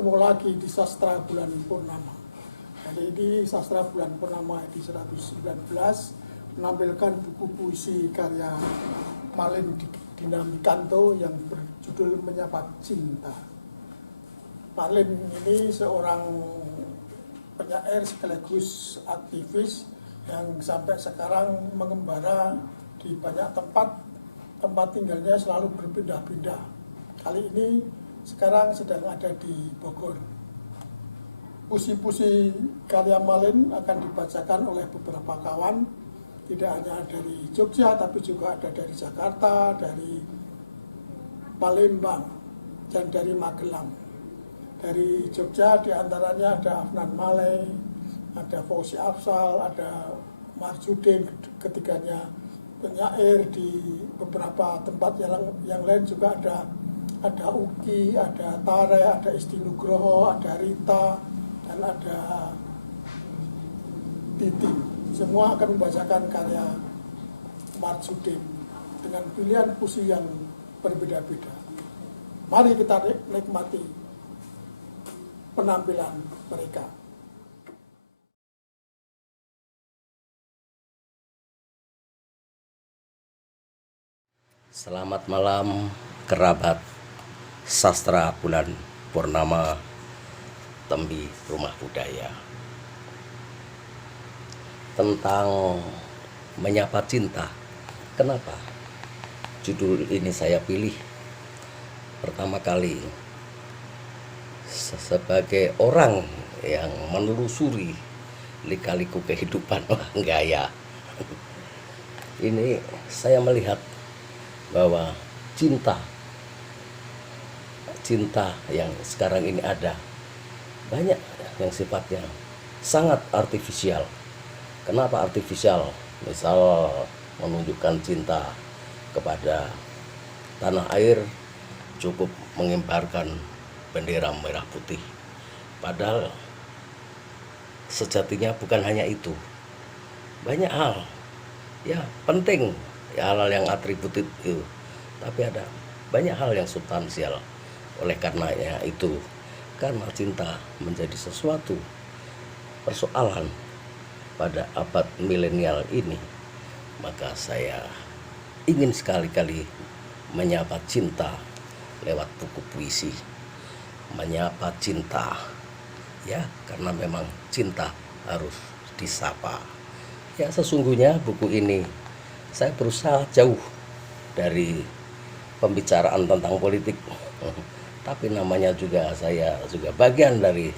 bertemu lagi di Sastra Bulan Purnama. Kali ini Sastra Bulan Purnama edisi 119 menampilkan buku puisi karya Malin Dinamikanto yang berjudul Menyapa Cinta. Malin ini seorang penyair sekaligus aktivis yang sampai sekarang mengembara di banyak tempat tinggalnya selalu berpindah-pindah. Kali ini sekarang sedang ada di Bogor. Puisi-puisi karya Malin akan dibacakan oleh beberapa kawan, tidak hanya dari Jogja tapi juga ada dari Jakarta, dari Palembang, dan dari Magelang. Dari Jogja diantaranya ada Afnan Maleh, ada Fauzi Afsal, ada Marjudin, ketiganya penyair. Di beberapa tempat yang lain juga ada Uki, ada Tare, ada Isti Nugroho, ada Rita, dan ada Titi. Semua akan membacakan karya Marjudin dengan pilihan puisi yang berbeda-beda. Mari kita nikmati penampilan mereka. Selamat malam kerabat Sastra Bulan Purnama Tembi Rumah Budaya. Tentang menyapa cinta. Kenapa judul ini saya pilih? Pertama kali sebagai orang yang menelusuri lika-liku kehidupan gaya ini, saya melihat bahwa cinta yang sekarang ini ada banyak yang sifatnya sangat artifisial. Kenapa artifisial? Misal menunjukkan cinta kepada tanah air cukup mengibarkan bendera merah putih. Padahal sejatinya bukan hanya itu. Banyak hal ya penting, ya hal yang atributif itu. Tapi ada banyak hal yang substansial. Oleh karenanya itu, karena cinta menjadi sesuatu persoalan pada abad milenial ini, maka saya ingin sekali-kali menyapa cinta lewat buku puisi. Menyapa cinta, ya, karena memang cinta harus disapa. Ya, sesungguhnya buku ini saya berusaha jauh dari pembicaraan tentang politik, tapi namanya juga saya juga bagian dari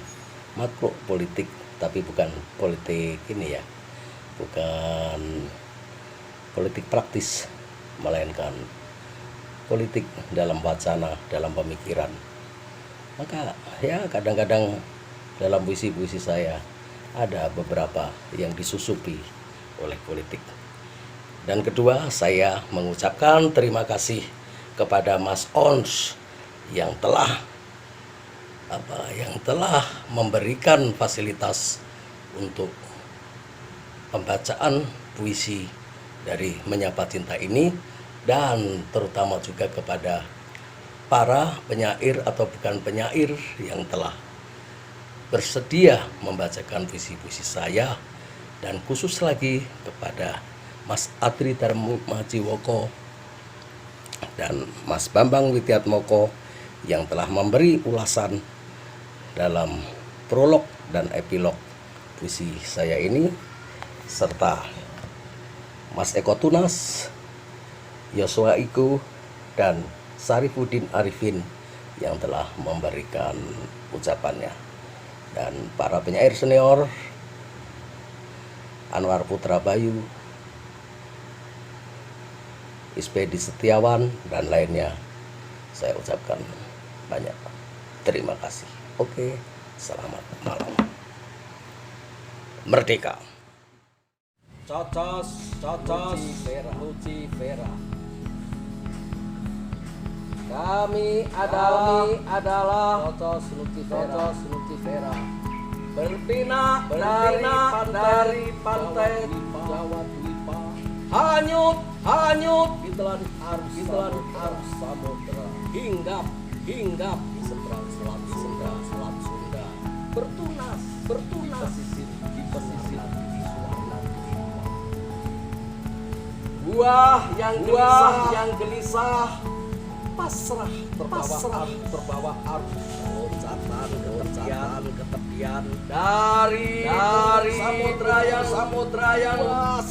makhluk politik, tapi bukan politik ini ya, bukan politik praktis, melainkan politik dalam wacana, dalam pemikiran. Maka ya kadang-kadang dalam puisi-puisi saya ada beberapa yang disusupi oleh politik. Dan kedua, saya mengucapkan terima kasih kepada Mas Ons yang telah memberikan fasilitas untuk pembacaan puisi dari Menyapa Cinta ini, dan terutama juga kepada para penyair atau bukan penyair yang telah bersedia membacakan puisi-puisi saya, dan khusus lagi kepada Mas Adri Darmajiwoko dan Mas Bambang Widiatmoko yang telah memberi ulasan dalam prolog dan epilog puisi saya ini, serta Mas Eko Tunas, Yosua Iku, dan Sarifuddin Arifin yang telah memberikan ucapannya, dan para penyair senior Anwar Putra Bayu, Ispedi Setiawan, dan lainnya. Saya ucapkan banyak terima kasih. Oke, selamat malam. Merdeka. Cocos, Lucifera. Kami adalah Cocos Lucifera. Berpindah dari pantai Jawa Dwipa. Hanyut ditelan arus samudra. Hinggap di seberang selat bertunas pesisir di pesisir warna buah yang gelisah pasrah terbawah arus loncatan ke tepian dari samudra yang luas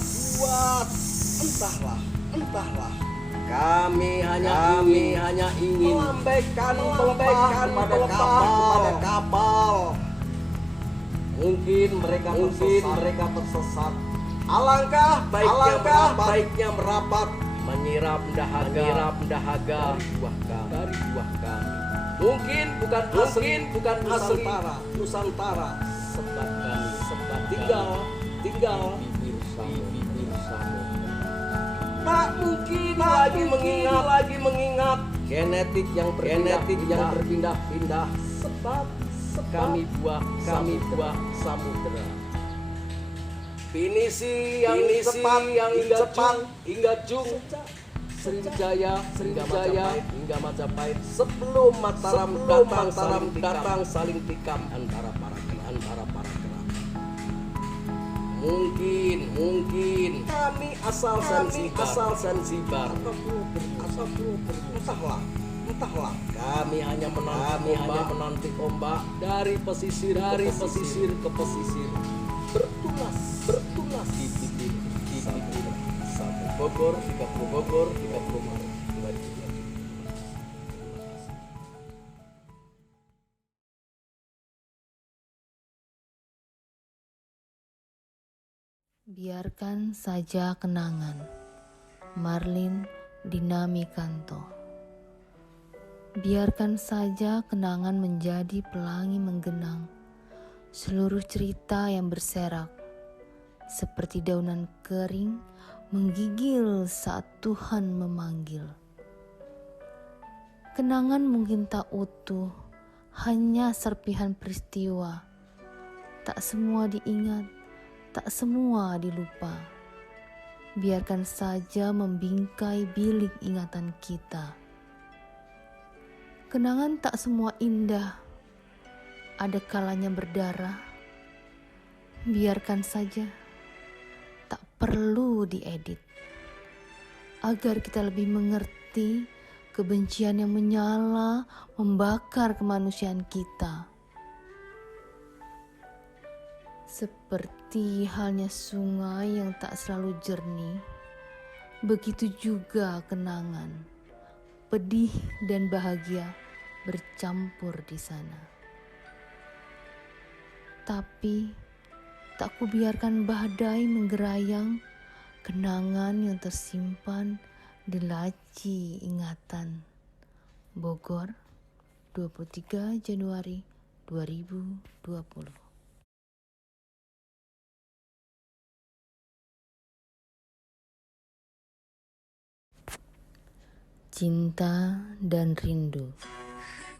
entahlah kami hanya ingin melambaikan kepada kapal. Mungkin mereka tersesat. Alangkah baiknya merapat menyiram dahaga dari buah kami. Mungkin bukan asli Nusantara sebab tinggal di bibir samudra. Tak mungkin lagi mengingat genetik yang berpindah-pindah sebab kami buah samudra. Pinisi yang cepat hingga Jung, Sriwijaya hingga Majapahit sebelum Mataram datang saling tikam antara para kera. Mungkin kami asal Zanzibar. Entahlah. Kami hanya menanti ombak dari pesisir ke pesisir. Bertunas di bibir sampai Bogor 30 Maret 2017. Biarkan saja kenangan. Marlin Dinamikanto. Biarkan saja kenangan menjadi pelangi menggenang seluruh cerita yang berserak seperti daunan kering menggigil saat Tuhan memanggil. Kenangan mungkin tak utuh, hanya serpihan peristiwa. Tak semua diingat, tak semua dilupa. Biarkan saja membingkai bilik ingatan kita. Kenangan tak semua indah, ada kalanya berdarah. Biarkan saja, tak perlu diedit. Agar kita lebih mengerti kebencian yang menyala, membakar kemanusiaan kita. Seperti halnya sungai yang tak selalu jernih, begitu juga kenangan, pedih dan bahagia bercampur di sana. Tapi tak kubiarkan badai menggerayang kenangan yang tersimpan di laci ingatan. Bogor, 23 Januari 2020. Cinta dan Rindu,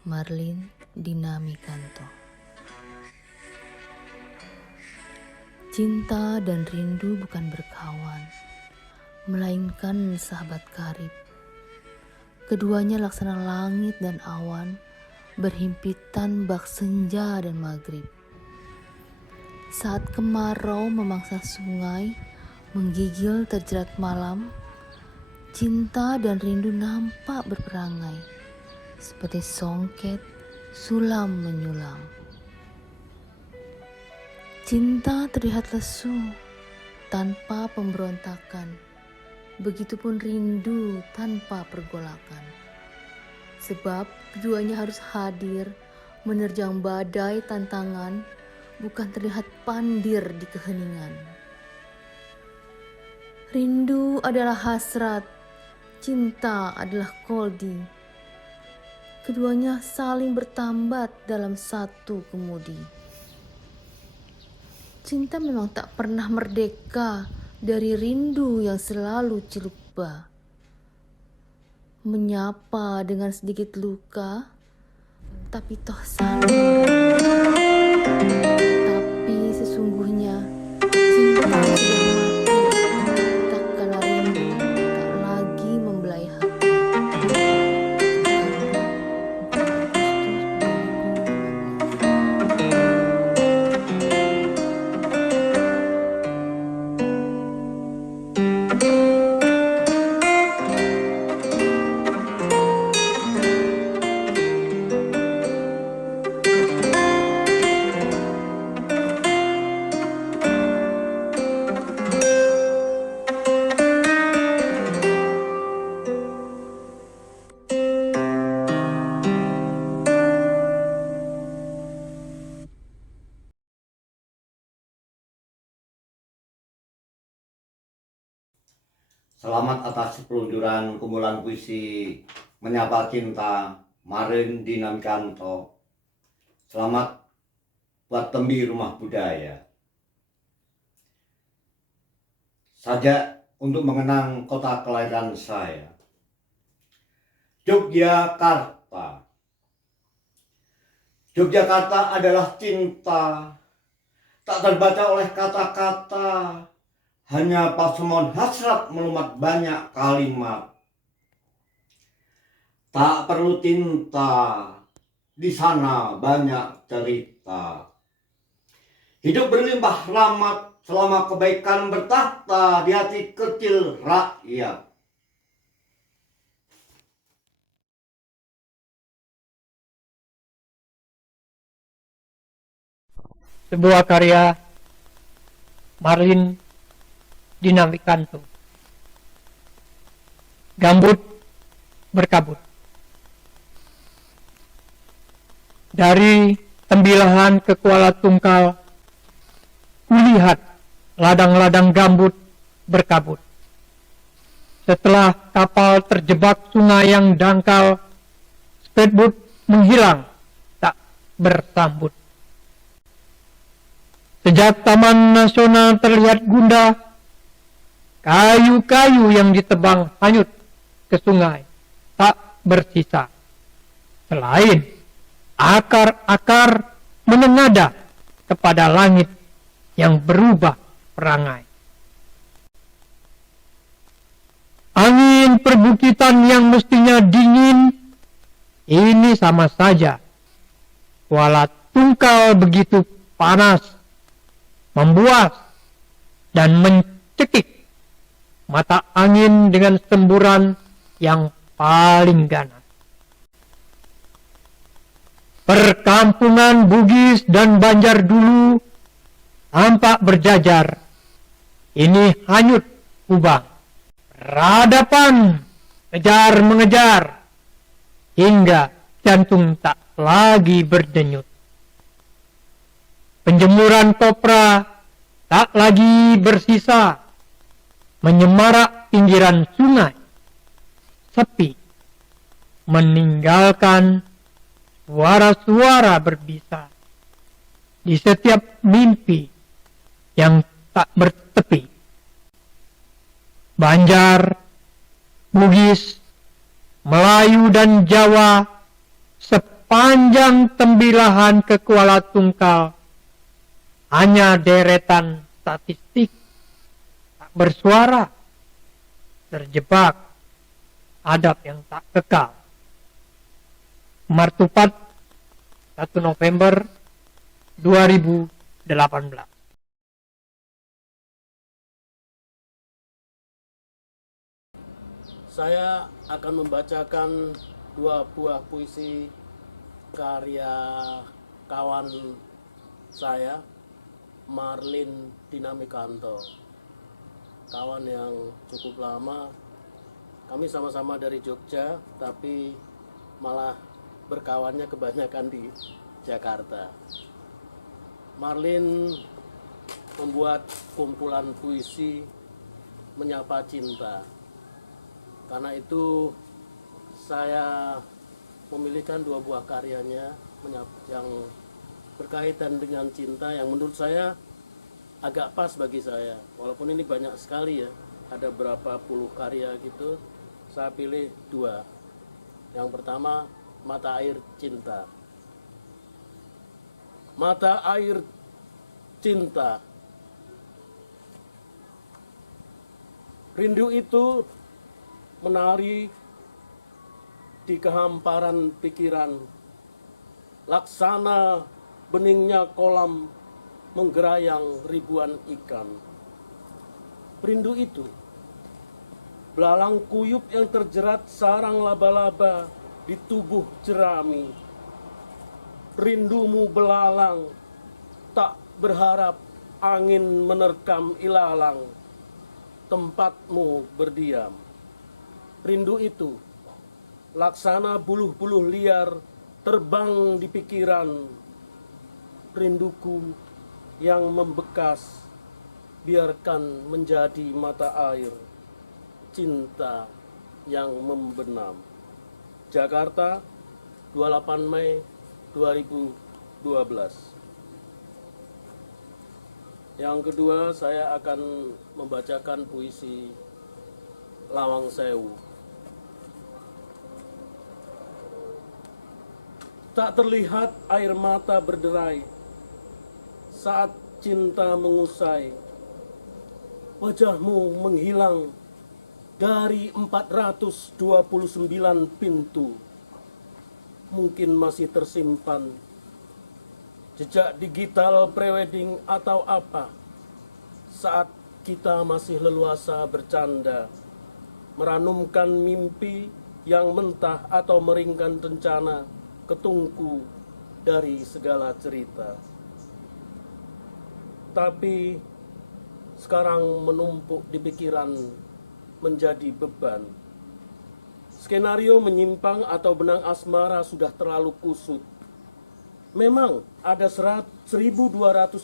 Marlin Dinamikanto. Cinta dan rindu bukan berkawan, melainkan sahabat karib. Keduanya laksana langit dan awan, berhimpitan bak senja dan maghrib. Saat kemarau memangsa sungai, menggigil terjerat malam, cinta dan rindu nampak berperangai, seperti songket sulam menyulam. Cinta terlihat lesu, tanpa pemberontakan. Begitupun rindu tanpa pergolakan. Sebab keduanya harus hadir, menerjang badai tantangan, bukan terlihat pandir di keheningan. Rindu adalah hasrat, cinta adalah koldi. Keduanya saling bertambat dalam satu kemudi. Cinta memang tak pernah merdeka dari rindu yang selalu celupa. Menyapa dengan sedikit luka, tapi toh saling. Tapi sesungguhnya cinta sudah mati, tak kala rindu tak lagi membelai hati. Karena 4 Agustus 2015. Selamat atas peluncuran kumpulan puisi Menyapa Cinta Marlin Dinamikanto. Selamat buat Tembi Rumah Budaya. Sajak untuk mengenang kota kelahiran saya, Yogyakarta. Yogyakarta adalah cinta, tak terbaca oleh kata-kata, hanya pasemon hasrat melumat banyak kalimat. Tak perlu tinta, di sana banyak cerita. Hidup berlimpah rahmat selama kebaikan bertahta di hati kecil rakyat. Sebuah karya Marlin Dinamikanto. Gambut berkabut. Dari tembilahan ke Kuala Tungkal, kulihat ladang-ladang gambut berkabut. Setelah kapal terjebak sungai yang dangkal, speedboat menghilang tak bersambut. Sejak Taman Nasional terlihat gundah, kayu-kayu yang ditebang hanyut ke sungai, tak bersisa. Selain akar-akar menengadah kepada langit yang berubah perangai. Angin perbukitan yang mestinya dingin, ini sama saja. Kuala Tungkal begitu panas, membuas dan mencekik mata angin dengan semburan yang paling ganas. Perkampungan Bugis dan Banjar dulu tampak berjajar. Ini hanyut kubang. Peradaban kejar mengejar hingga jantung tak lagi berdenyut. Penjemuran kopra tak lagi bersisa, menyemarak pinggiran sungai, sepi, meninggalkan suara-suara berbisa di setiap mimpi yang tak bertepi. Banjar, Bugis, Melayu dan Jawa sepanjang tembilahan ke Kuala Tungkal hanya deretan statistik, tak bersuara, terjebak adab yang tak kekal. Martupat 1 November 2018. Saya akan membacakan dua buah puisi karya kawan saya, Marlin Dinamikanto. Kawan yang cukup lama, kami sama-sama dari Jogja, tapi malah berkawannya kebanyakan di Jakarta. Marlin membuat kumpulan puisi Menyapa Cinta. Karena itu saya memilihkan dua buah karyanya yang berkaitan dengan cinta, yang menurut saya agak pas bagi saya. Walaupun ini banyak sekali ya, ada berapa puluh karya gitu, saya pilih dua. Yang pertama, Mata Air Cinta. Mata air cinta. Rindu itu menari di kehamparan pikiran, laksana beningnya kolam menggerayang ribuan ikan. Rindu itu belalang kuyup yang terjerat sarang laba-laba di tubuh jerami. Rindumu belalang, tak berharap angin menerkam ilalang, tempatmu berdiam. Rindu itu laksana buluh-buluh liar terbang di pikiran. Rinduku yang membekas, biarkan menjadi mata air. cinta yang membenam. Jakarta, 28 Mei 2012. Yang kedua, saya akan membacakan puisi Lawang Sewu. Tak terlihat air mata berderai saat cinta mengusai. Wajahmu menghilang dari 429 pintu. Mungkin masih tersimpan jejak digital prewedding atau apa saat kita masih leluasa bercanda, meranumkan mimpi yang mentah atau meringkan rencana ketungku dari segala cerita. Tapi sekarang menumpuk di pikiran menjadi beban. Skenario menyimpang atau benang asmara sudah terlalu kusut. Memang ada 1.200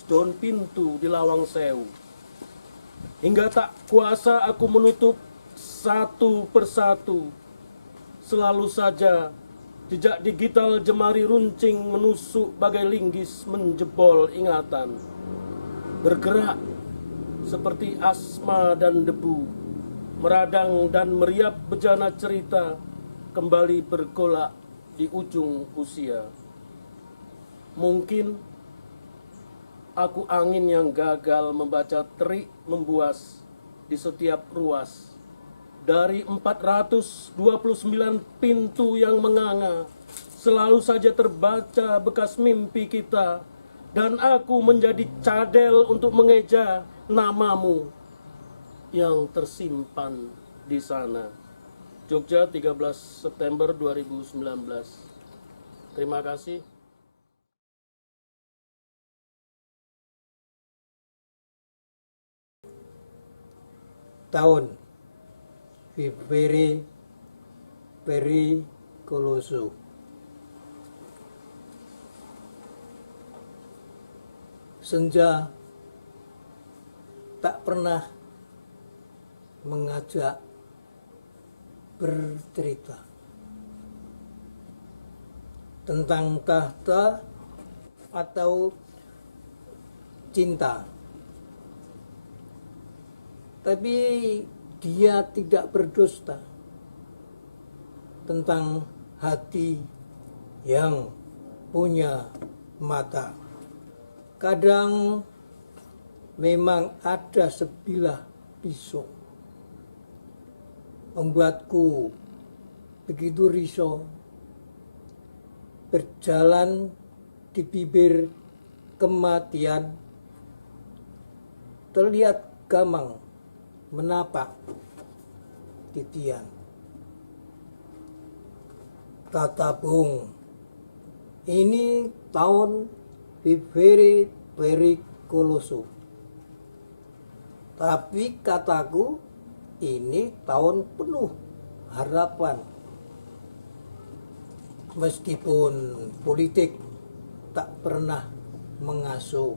daun pintu di Lawang Sewu. Hingga tak kuasa aku menutup satu persatu. Selalu saja jejak digital jemari runcing menusuk bagai linggis menjebol ingatan. Bergerak seperti asma dan debu, meradang dan meriap bejana cerita kembali bergolak di ujung usia. Mungkin aku angin yang gagal membaca terik membuas di setiap ruas. Dari 429 pintu yang menganga, selalu saja terbaca bekas mimpi kita. Dan aku menjadi cadel untuk mengeja namamu yang tersimpan di sana. Jogja, 13 September 2019. Terima kasih. Tahun Vivere Pericoloso. Senja tak pernah mengajak bercerita tentang tahta atau cinta. Tapi dia tidak berdusta tentang hati yang punya mata. Kadang memang ada sebilah pisau membuatku begitu risau berjalan di bibir kematian. Terlihat gamang menapak titian. Kata Bung, ini tahun Vivere Pericoloso. Tapi kataku, ini tahun penuh harapan. Meskipun politik tak pernah mengasuh,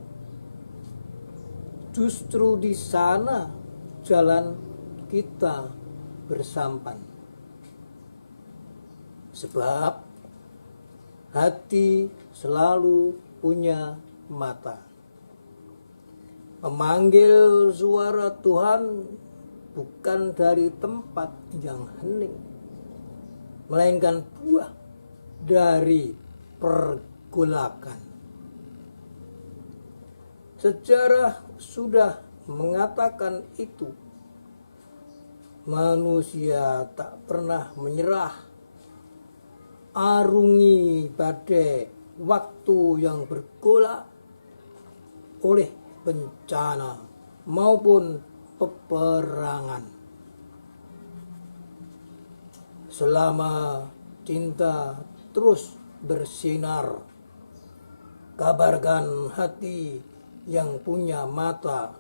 justru di sana jalan kita bersampan. Sebab hati selalu punya mata. Memanggil suara Tuhan bukan dari tempat yang hening, melainkan buah dari pergolakan. Sejarah sudah mengatakan itu. Manusia tak pernah menyerah, arungi badai waktu yang bergolak oleh bencana maupun peperangan. Selama cinta terus bersinar, kabarkan hati yang punya mata,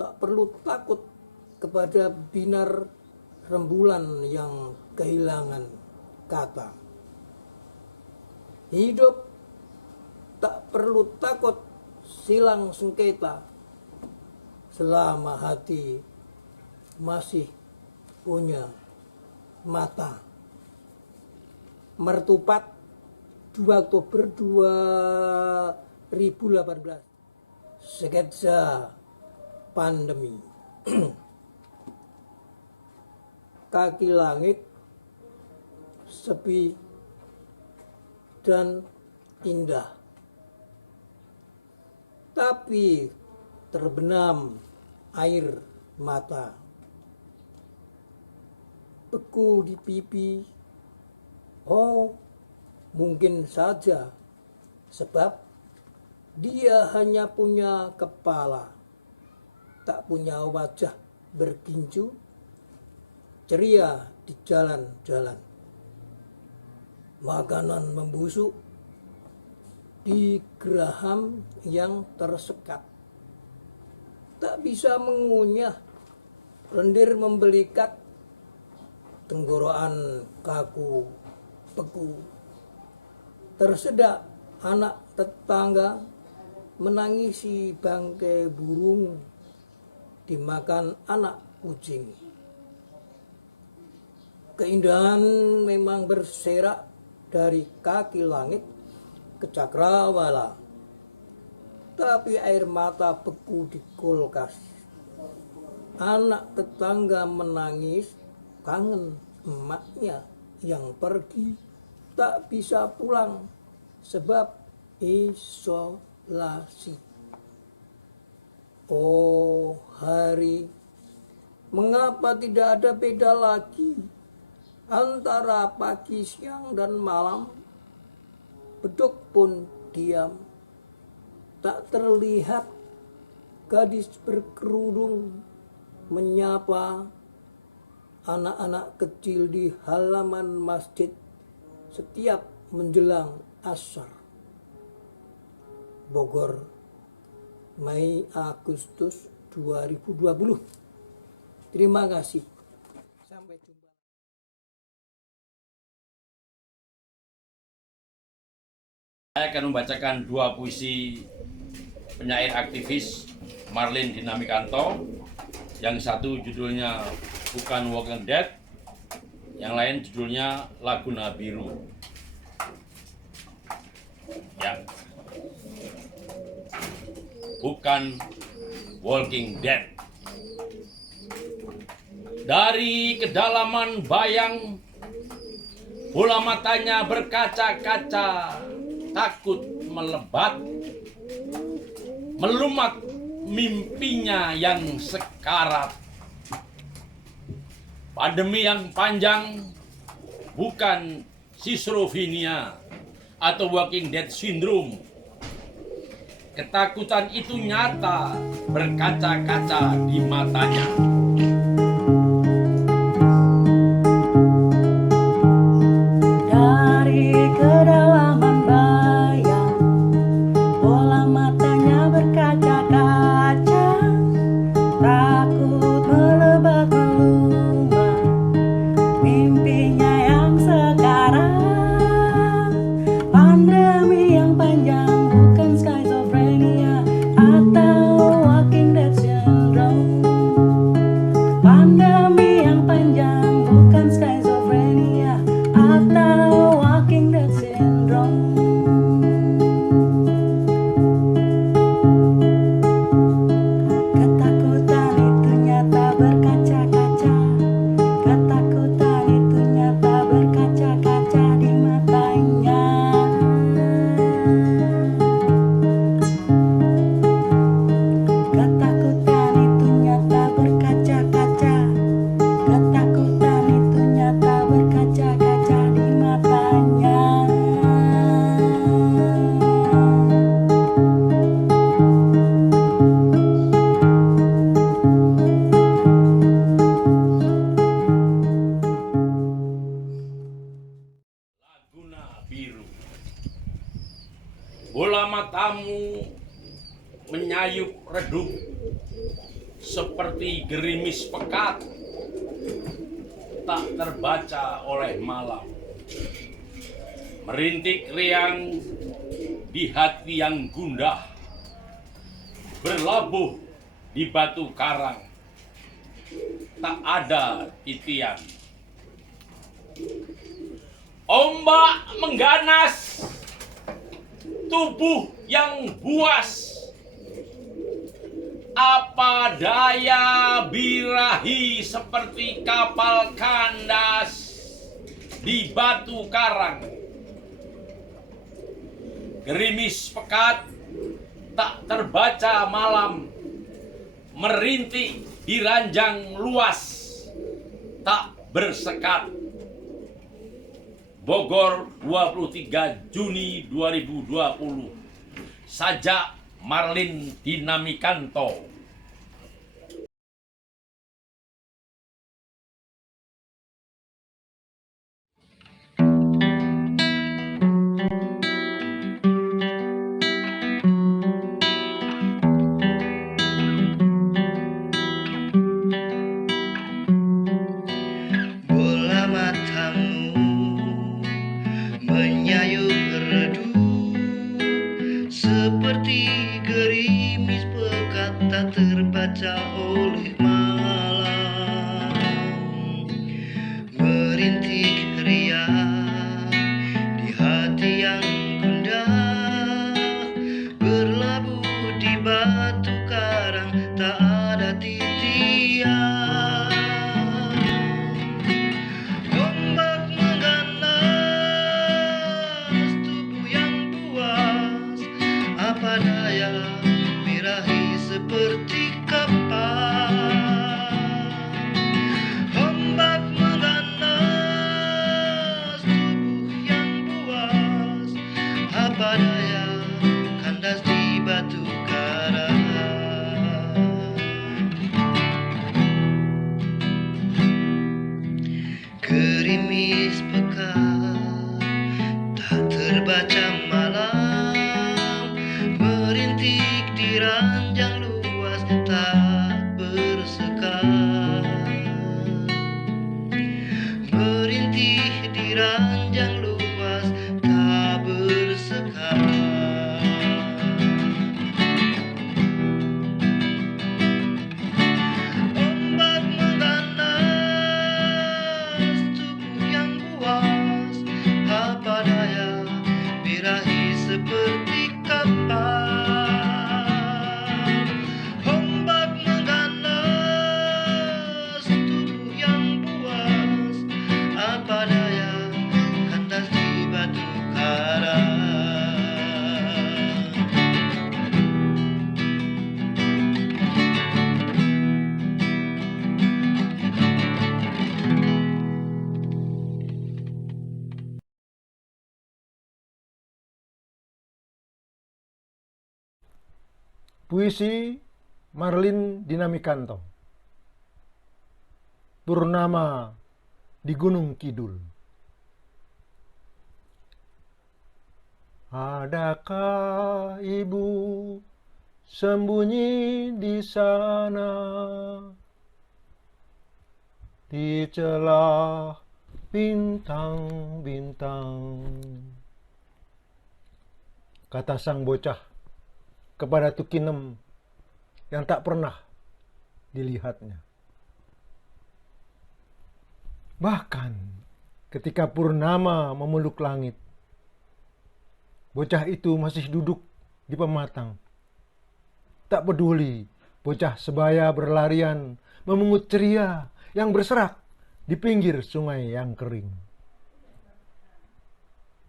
tak perlu takut kepada binar rembulan yang kehilangan kata. Hidup tak perlu takut silang sengketa selama hati masih punya mata. Mertupat 2 Oktober 2018. Sketsa pandemi. Kaki langit sepi dan indah, tapi terbenam air mata. Beku di pipi, oh mungkin saja sebab dia hanya punya kepala, tak punya wajah berginju, ceria di jalan-jalan. Makanan membusuk di geraham yang tersekat. Tak bisa mengunyah, lendir membelikat, tenggorokan kaku, beku. Tersedak anak tetangga menangisi bangkai burung dimakan anak kucing. Keindahan memang berserak dari kaki langit ke cakrawala, tapi air mata beku di kulkas. Anak tetangga menangis kangen emaknya yang pergi tak bisa pulang sebab isolasi. Oh hari, mengapa tidak ada beda lagi antara pagi, siang, dan malam? Beduk pun diam. Tak terlihat gadis berkerudung menyapa anak-anak kecil di halaman masjid setiap menjelang asar. Bogor, Mei Agustus 2020. Terima kasih. Sampai jumpa. Saya akan membacakan 2 puisi penyair aktivis Marlin Dinamikanto. Yang satu judulnya Bukan Walking Dead, yang lain judulnya Laguna Biru. Ya. Bukan Walking Dead. Dari kedalaman bayang, bola matanya berkaca-kaca, takut melebat, melumat mimpinya yang sekarat. Pandemi yang panjang bukan schizophrenia atau Walking Dead syndrome. Ketakutan itu nyata berkaca-kaca di matanya. Dari kedalaman bayang, bola matanya berkaca-kaca, takut melebat melumat mimpinya yang sekarang. Pandemi yang panjang bukan schizophrenia atau Walking Dead syndrome. Pandemi yang panjang bukan schizophrenia atau Walking Dead syndrome. Ketakutan itu nyata berkaca-kaca, ketakutan itu nyata berkaca-kaca di matanya. Ketakutan itu nyata berkaca-kaca, ketakutan itu nyata berkaca-kaca di matanya. Laguna Biru. Bola matamu menyayup redup seperti gerimis pekat, tak terbaca oleh malam. Merintik riang di hati yang gundah, berlabuh di batu karang. tak ada titian. Ombak mengganas, tubuh yang buas. Apa daya birahi seperti kapal kandas di batu karang. Gerimis pekat tak terbaca malam, merintih di ranjang luas, tak bersekat. Bogor 23 Juni 2020. Sajak Marlin Dinamikanto. Bola matamu menyayup redup seperti gerimis pekat tak terbaca oleh malam, merintih riang di hati yang gundah, berlabuh di batu karang tak ada titian. Ombak mengganas tubuh yang buas, apa daya birahi seperti kapal. Ombak mengganas tubuh yang buas, apa daya kandas di batu karang. Gerimis pekat tak terbaca malam, merintik di ranjang luas tak bersekat. Merintih di ranjang luas tak bersekat. Ombak mengganas tubuh yang buas, apa daya birahi seperti kapal. Ombak mengganas tubuh yang buas, apa daya kandas di batu karang. Puisi Marlin Dinamikanto. Purnama di Gunung Kidul. Adakah ibu sembunyi di sana, di celah bintang-bintang? Kata sang bocah kepada Tukinem yang tak pernah dilihatnya. Bahkan ketika purnama memeluk langit, bocah itu masih duduk di pematang. Tak peduli bocah sebaya berlarian memungut ceria yang berserak di pinggir sungai yang kering.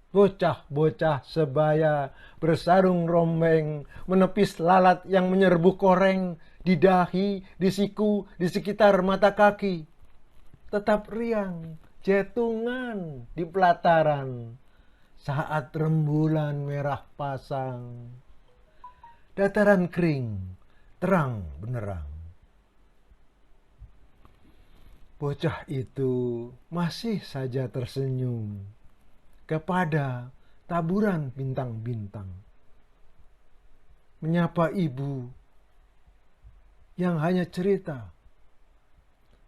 Bocah-bocah sebaya bersarung rombeng menepis lalat yang menyerbu koreng di dahi, di siku, di sekitar mata kaki. Tetap riang, jetungan di pelataran saat rembulan merah pasang. Dataran kering, terang benerang. Bocah itu masih saja tersenyum kepada taburan bintang-bintang, menyapa ibu yang hanya cerita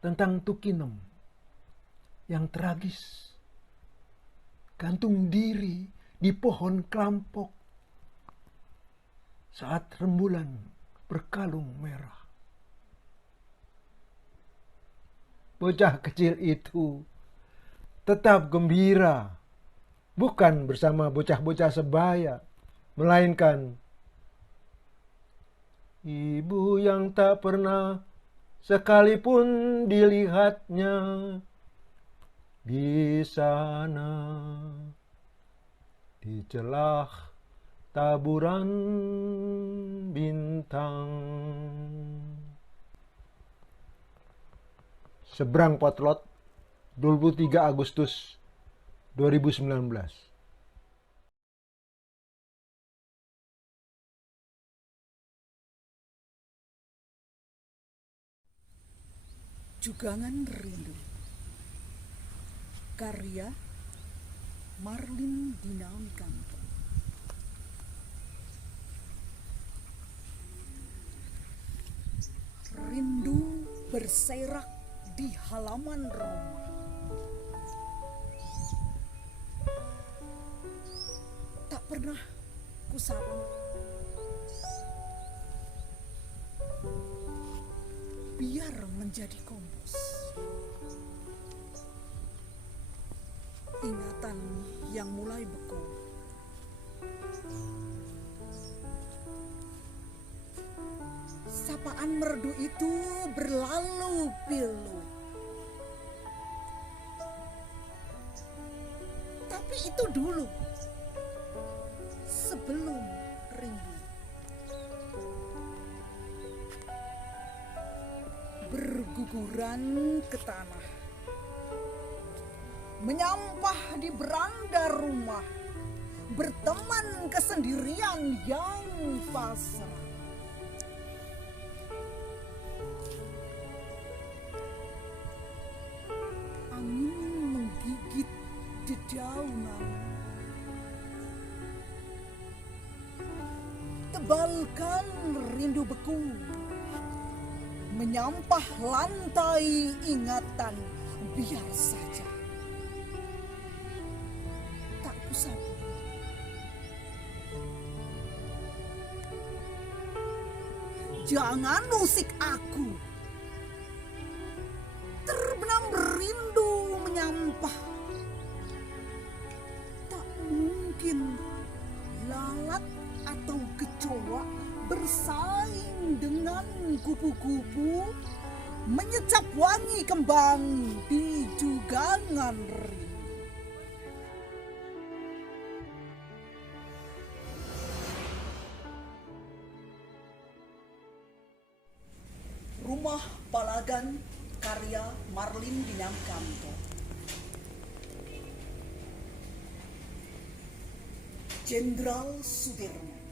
tentang Tukinem yang tragis, gantung diri di pohon kelampok saat rembulan berkalung merah. bocah kecil itu tetap gembira, bukan bersama bocah-bocah sebaya, melainkan ibu yang tak pernah sekalipun dilihatnya di sana, di celah taburan bintang. Seberang Potlot, 23 Agustus 2019. Jugangan Rindu, karya Marlin Dinamkanto. Rindu berserak di halaman rumah. Tak pernah kusapa. Biar menjadi kompos. Ingatan yang mulai beku. Sapaan merdu itu berlalu pilu. Tapi itu dulu. Sebelum rindu. Berguguran ke tanah, menyampah di beranda rumah, berteman kesendirian yang pasrah. Angin menggigit dedaunan, tebalkan rindu beku, menyampah lantai ingatan, biar saja tak kusapa. Jangan usik aku, terbenam rindu menyampah. Tak mungkin lalat atau kecoa bersaing dengan kupu-kupu menyecap wangi kembang di jugangan rindu. Rumah Palagan, karya Marlin Dinamkanto. Jenderal Sudirman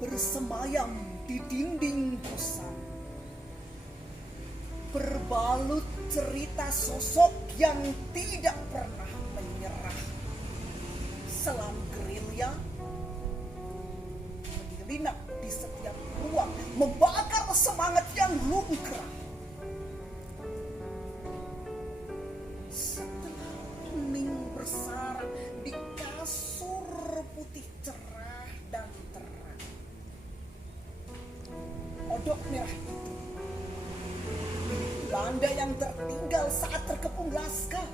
bersemayam di dinding kosan, berbalut cerita sosok yang tidak pernah menyerah. Selam gerilya menyelinap di setiap ruang, membakar semangat yang lumrah. Setelah hening bersarang di kasur putih cerah dan terang, odok merah itu Belanda yang tertinggal saat terkepung laskar,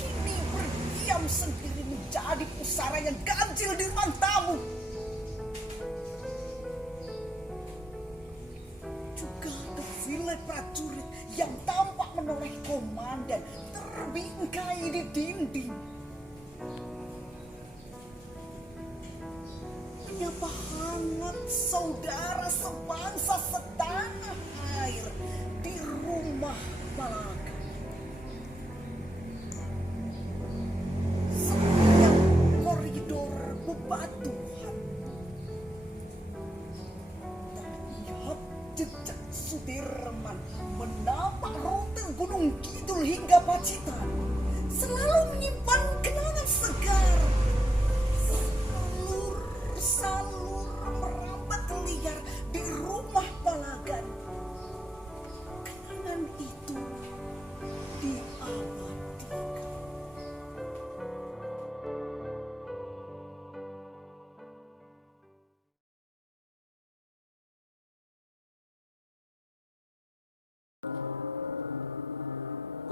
kini berdiam sendiri menjadi pusara yang ganjil di ruang tamu. Juga defile prajurit yang tampak menoleh komandan terbingkai di dinding. Menyapa hangat saudara sebangsa setanah air di rumah Palagan. Setiap koridor bebatuan, terlihat jejak Sudirman menapak rute Gunung Kidul hingga Pacitan, selalu menyimpan kenangan segar. Salur merambat liar di rumah Palagan. Kenangan itu diabadikan.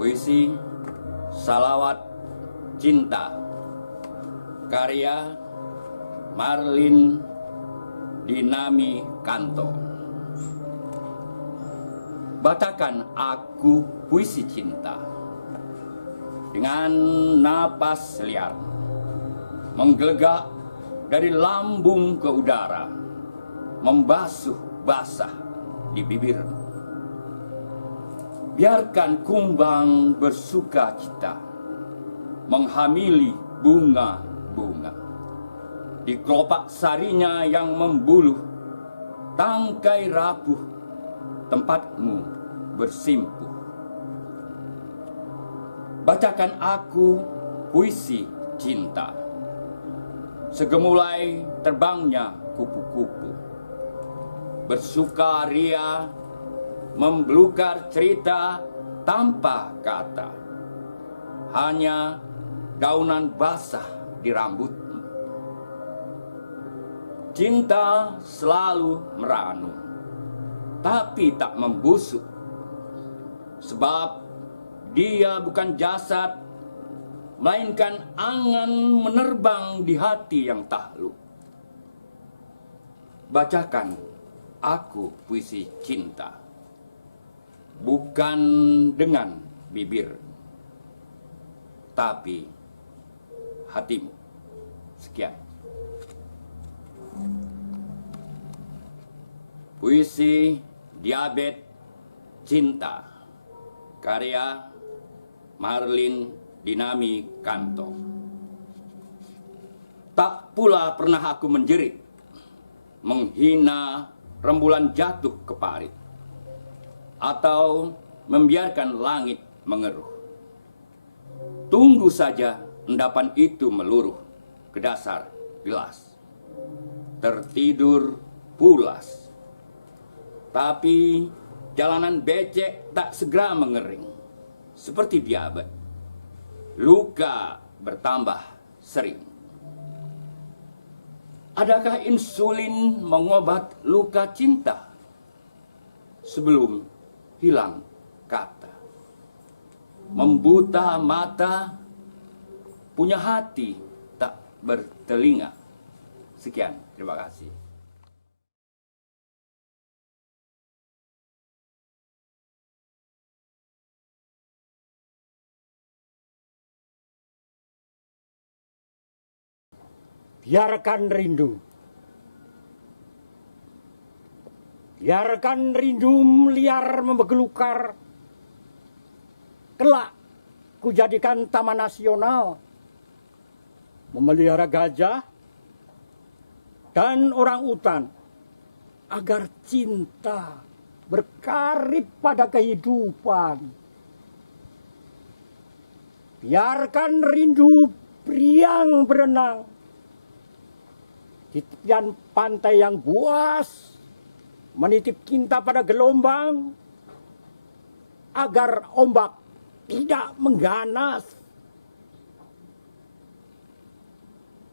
Puisi Salawat Cinta, karya Marlin Dinami Kanto. Bacakan aku puisi cinta dengan napas liar, menggelegak dari lambung ke udara, membasuh basah di bibir. Biarkan kumbang bersuka cita, menghamili bunga-bunga. Di kelopak sarinya yang membuluh, tangkai rapuh tempatmu bersimpuh. Bacakan aku puisi cinta, segemulai terbangnya kupu-kupu, bersukaria membelukar cerita tanpa kata, hanya daunan basah di rambutmu. Cinta selalu meranu, tapi tak membusuk, sebab dia bukan jasad, melainkan angan menerbang di hati yang takluk. Bacakan aku puisi cinta, bukan dengan bibir, tapi hatimu. Sekian. Puisi Diabet Cinta, karya Marlin Dinami Kanto. Tak pula pernah aku menjerit, menghina rembulan jatuh ke parit, atau membiarkan langit mengeruh. Tunggu saja endapan itu meluruh ke dasar gelas, tertidur pulas. Tapi jalanan becek tak segera mengering, seperti diabet. Luka bertambah sering. Adakah insulin mengobat luka cinta sebelum hilang kata? Membuta mata, punya hati tak bertelinga. Sekian, terima kasih. Biarkan rindu. Biarkan rindu liar membegelukar. Kelak kujadikan taman nasional, memelihara gajah dan orang utan, agar cinta berkarib pada kehidupan. Biarkan rindu priang berenang di tepian pantai yang buas, menitip cinta pada gelombang, agar ombak tidak mengganas.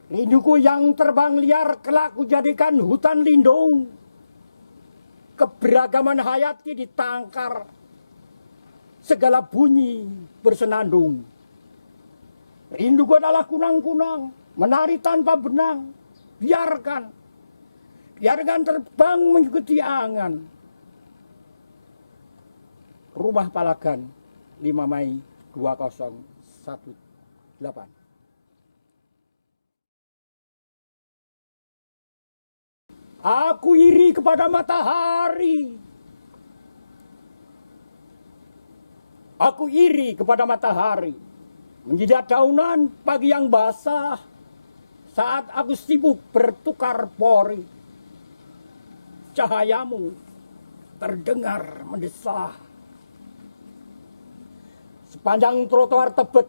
Rinduku yang terbang liar kelak kujadikan hutan lindung, keberagaman hayati ditangkar, segala bunyi bersenandung. Rinduku adalah kunang-kunang, menari tanpa benang. Biarkan terbang mengikuti angan. Rumah Palagan, 5 Mei 2018. Aku iri kepada matahari. Aku iri kepada matahari. Menjidat daunan pagi yang basah, saat aku sibuk bertukar pori. Cahayamu terdengar mendesah. Sepanjang trotoar Tebet,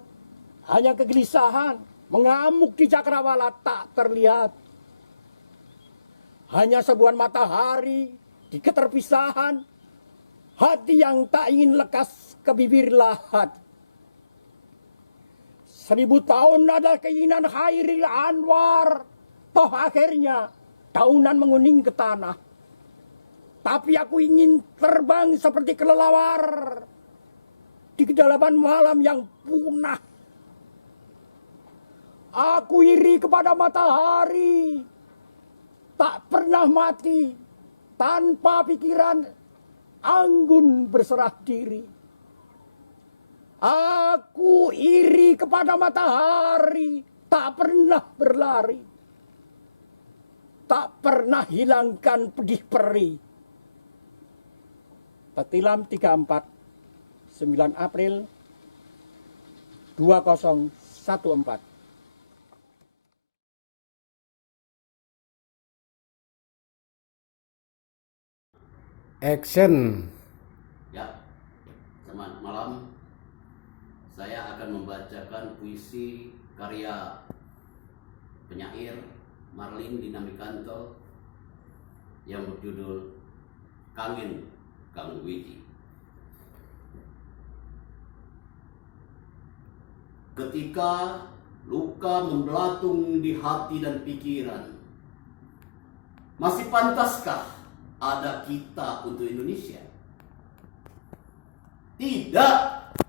hanya kegelisahan mengamuk di cakrawala tak terlihat. Hanya sebuah matahari di keterpisahan, hati yang tak ingin lekas ke bibir lahat. 1000 tahun adalah keinginan Khairil Anwar, toh akhirnya daunan menguning ke tanah. Tapi aku ingin terbang seperti kelelawar, di kedalaman malam yang punah. Aku iri kepada matahari, tak pernah mati, tanpa pikiran anggun berserah diri. Aku iri kepada matahari, tak pernah berlari, tak pernah hilangkan pedih perih. Petilam 34, 9 April 2014. Action. Ya, selamat malam. Saya akan membacakan puisi karya penyair Marlin Dinamikanto yang berjudul Kangen Kang Wiji. Ketika luka membelatung di hati dan pikiran, masih pantaskah ada kita untuk Indonesia? Tidak,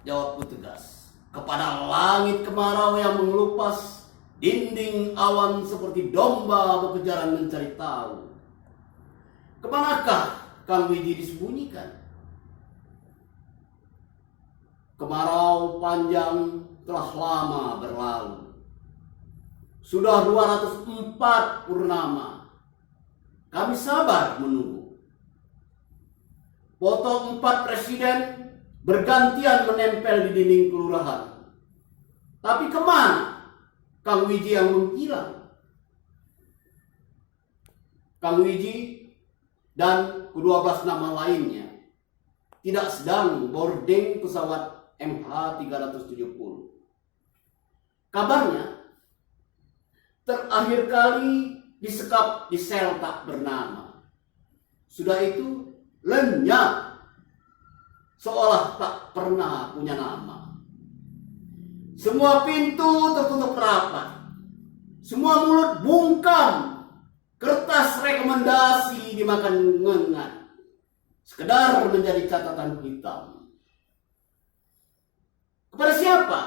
jawabku tegas. Kepada langit kemarau yang mengelupas dinding awan seperti domba berkejaran mencari tahu. Kemanakah Kang Wiji disembunyikan? Kemarau panjang telah lama berlalu. Sudah 204 purnama. Kami sabar menunggu. Foto 4 presiden bergantian menempel di dinding kelurahan. Tapi kemana Kang Wiji yang menghilang? Kang Wiji dan ke-12 nama lainnya tidak sedang boarding pesawat MH370. Kabarnya terakhir kali disekap di sel tak bernama. Sudah itu lenyap, seolah tak pernah punya nama. Semua pintu tertutup rapat, semua mulut bungkam, kertas rekomendasi dimakan ngengat, sekedar menjadi catatan hitam. Kepada siapa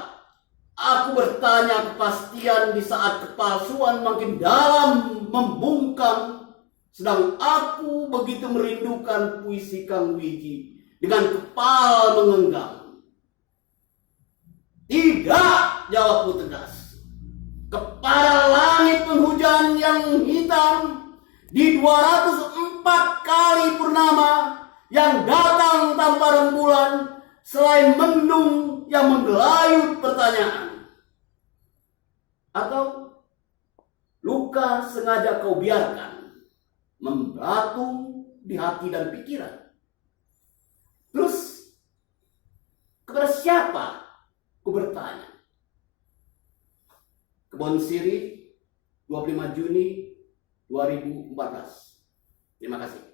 aku bertanya kepastian di saat kepalsuan makin dalam membungkam, sedang aku begitu merindukan puisi Kang Wiji dengan kepal menggenggam. Tidak, jawabku tegas. Kepada langit penghujan yang hitam di 204 kali purnama yang datang tanpa rembulan, selain mendung yang menggelayut pertanyaan. Atau luka sengaja kau biarkan membelatung di hati dan pikiran. Terus kepada siapa ku bertanya? Kebon Sirih, 25 Juni 2014. Terima kasih.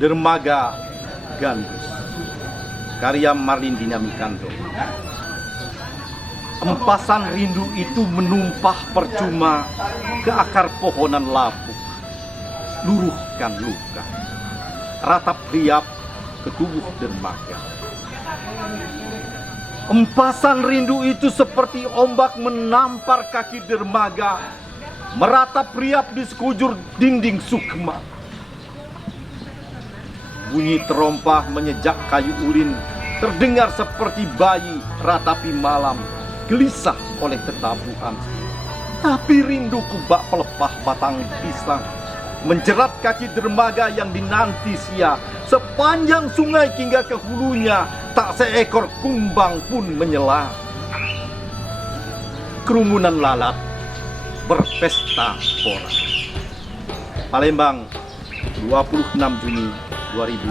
Dermaga Gandus, karya Marlin Dinamikanto. Empasan rindu itu menumpah percuma ke akar pohonan lapuk, luruhkan luka, ratap riap ke tubuh dermaga. Empasan rindu itu seperti ombak menampar kaki dermaga, meratap riap di sekujur dinding sukma. Bunyi terompah menyejak kayu ulin, terdengar seperti bayi ratapi malam, gelisah oleh ketabuhan. Tapi rinduku bak pelepah batang pisang, menjerat kaki dermaga yang dinanti sia. Sepanjang sungai hingga ke hulunya, tak seekor kumbang pun menyela. Kerumunan lalat berpesta pora. Palembang, 26 Juni 2020.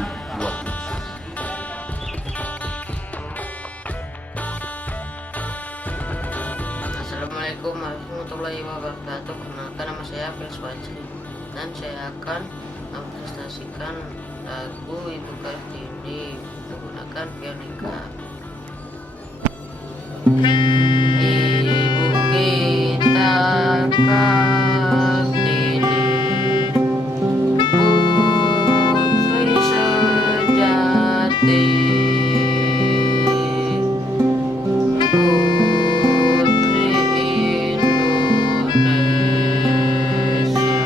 Assalamualaikum warahmatullahi wabarakatuh. Kenalkan, nama saya Fils Fajri dan saya akan mengaplikasikan lagu Ibu Kartini menggunakan pianika. Ibu kita Kartini, putri sejati, putri Indonesia,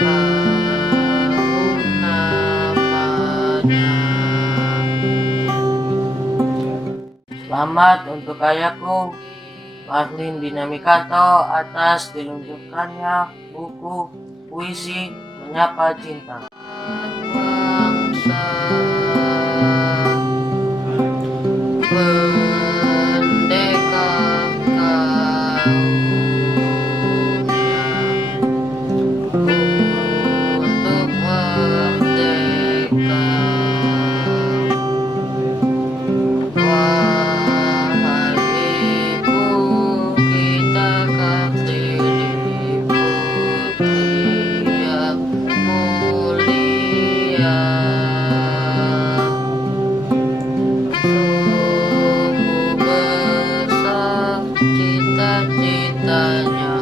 tahun namanya. Selamat untuk ayahku, Mahlin Dinamikato, atas dilunjukkannya buku puisi Menyapa Cinta. Bangsa merdeka kaumnya, untuk merdeka. Cita-citanya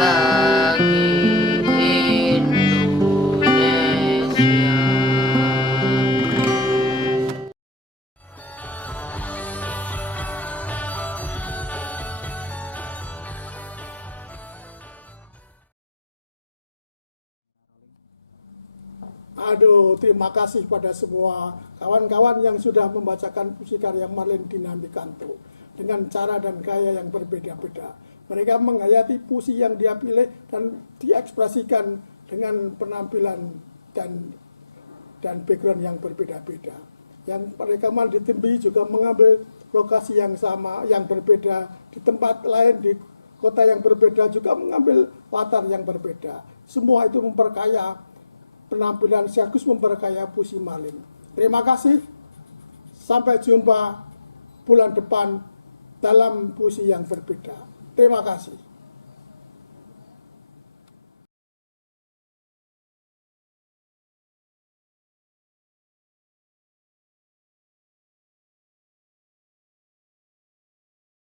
bagi Indonesia. Aduh, terima kasih pada semua kawan-kawan yang sudah membacakan puisi karya Mahlin Dinamikato dengan cara dan gaya yang berbeda-beda. Mereka menghayati puisi yang dia pilih dan diekspresikan dengan penampilan dan background yang berbeda-beda. Yang rekaman di Tembi juga mengambil lokasi yang sama, yang berbeda, di tempat lain, di kota yang berbeda juga mengambil latar yang berbeda. Semua itu memperkaya penampilan sekaligus memperkaya puisi Mahlin. Terima kasih. Sampai jumpa bulan depan dalam puisi yang berbeda. Terima kasih.